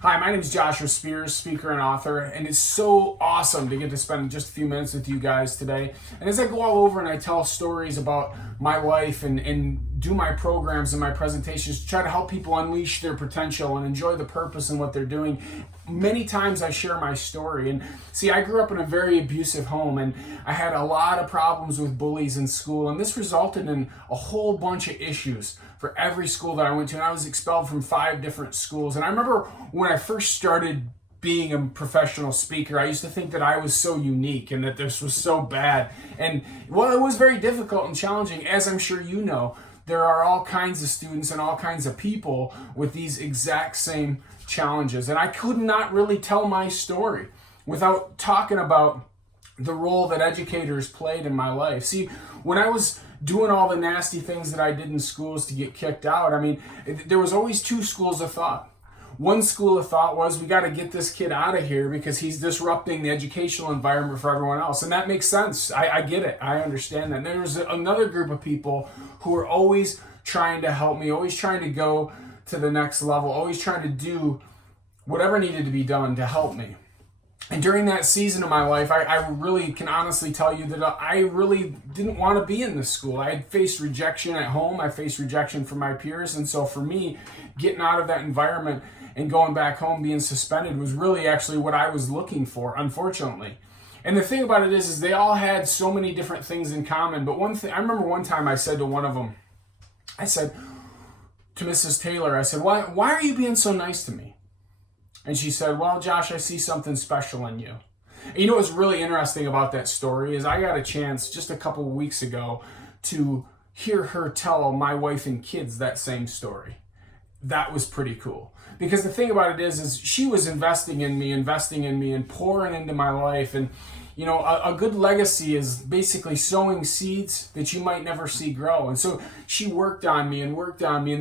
Hi, my name is Joshua Spears, speaker and author, and it's so awesome to get to spend just a few minutes with you guys today. And as I go all over and I tell stories about my life and do my programs and my presentations to try to help people unleash their potential and enjoy the purpose in what they're doing, many times I share my story. And see, I grew up in a very abusive home, and I had a lot of problems with bullies in school, and this resulted in a whole bunch of issues for every school that I went to, and I was expelled from 5 different schools. And I remember when I first started being a professional speaker, I used to think that I was so unique and that this was so bad. And well, it was very difficult and challenging. As I'm sure you know, there are all kinds of students and all kinds of people with these exact same challenges. And I could not really tell my story without talking about the role that educators played in my life. See, when I was doing all the nasty things that I did in schools to get kicked out, I mean, there was always 2 schools of thought. One school of thought was, we got to get this kid out of here because he's disrupting the educational environment for everyone else. And that makes sense. I get it. I understand that. And there was another group of people who were always trying to help me, always trying to go to the next level, always trying to do whatever needed to be done to help me. And during that season of my life, I really can honestly tell you that I really didn't want to be in this school. I had faced rejection at home. I faced rejection from my peers. And so for me, getting out of that environment and going back home, being suspended, was really actually what I was looking for, unfortunately. And the thing about it is they all had so many different things in common. But one thing, I remember one time I said to one of them, I said to Mrs. Taylor, I said, why are you being so nice to me? And she said, well, Josh, I see something special in you. And you know what's really interesting about that story is I got a chance just a couple of weeks ago to hear her tell my wife and kids that same story. That was pretty cool. Because the thing about it is she was investing in me and pouring into my life. And, you know, a good legacy is basically sowing seeds that you might never see grow. And so she worked on me, and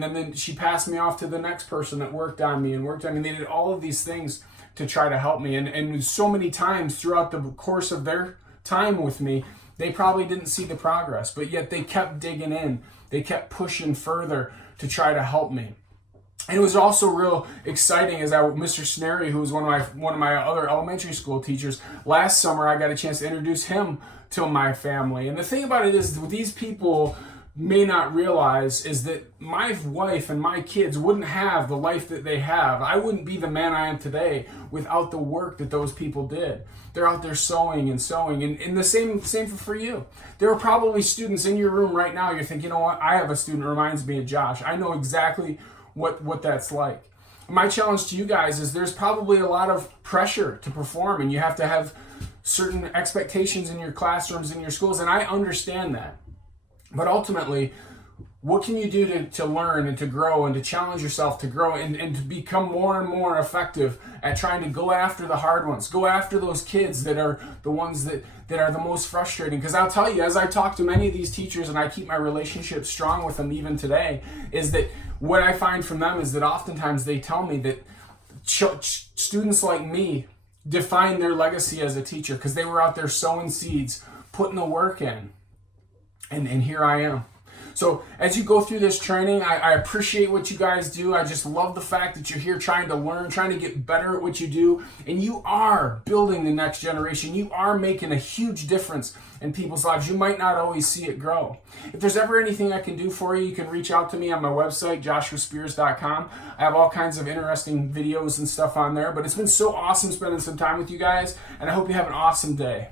then she passed me off to the next person that worked on me. And they did all of these things to try to help me. And so many times throughout the course of their time with me, they probably didn't see the progress, but yet they kept digging in. They kept pushing further to try to help me. And it was also real exciting as Mr. Snary, who was one of my other elementary school teachers, last summer I got a chance to introduce him to my family. And the thing about it is, what these people may not realize is that my wife and my kids wouldn't have the life that they have. I wouldn't be the man I am today without the work that those people did. They're out there sewing. And the same for you. There are probably students in your room right now, you're thinking, you know what, I have a student who reminds me of Josh. I know exactly what that's like. My challenge to you guys is there's probably a lot of pressure to perform, and you have to have certain expectations in your classrooms, in your schools, and I understand that. But ultimately, what can you do to learn and to grow and to challenge yourself to grow and to become more and more effective at trying to go after the hard ones, go after those kids that are the ones that are the most frustrating? Because I'll tell you, as I talk to many of these teachers and I keep my relationship strong with them even today, is that what I find from them is that oftentimes they tell me that students like me define their legacy as a teacher because they were out there sowing seeds, putting the work in, and here I am. So as you go through this training, I appreciate what you guys do. I just love the fact that you're here trying to learn, trying to get better at what you do, and you are building the next generation. You are making a huge difference in people's lives. You might not always see it grow. If there's ever anything I can do for you, you can reach out to me on my website, joshuaspears.com. I have all kinds of interesting videos and stuff on there, but it's been so awesome spending some time with you guys, and I hope you have an awesome day.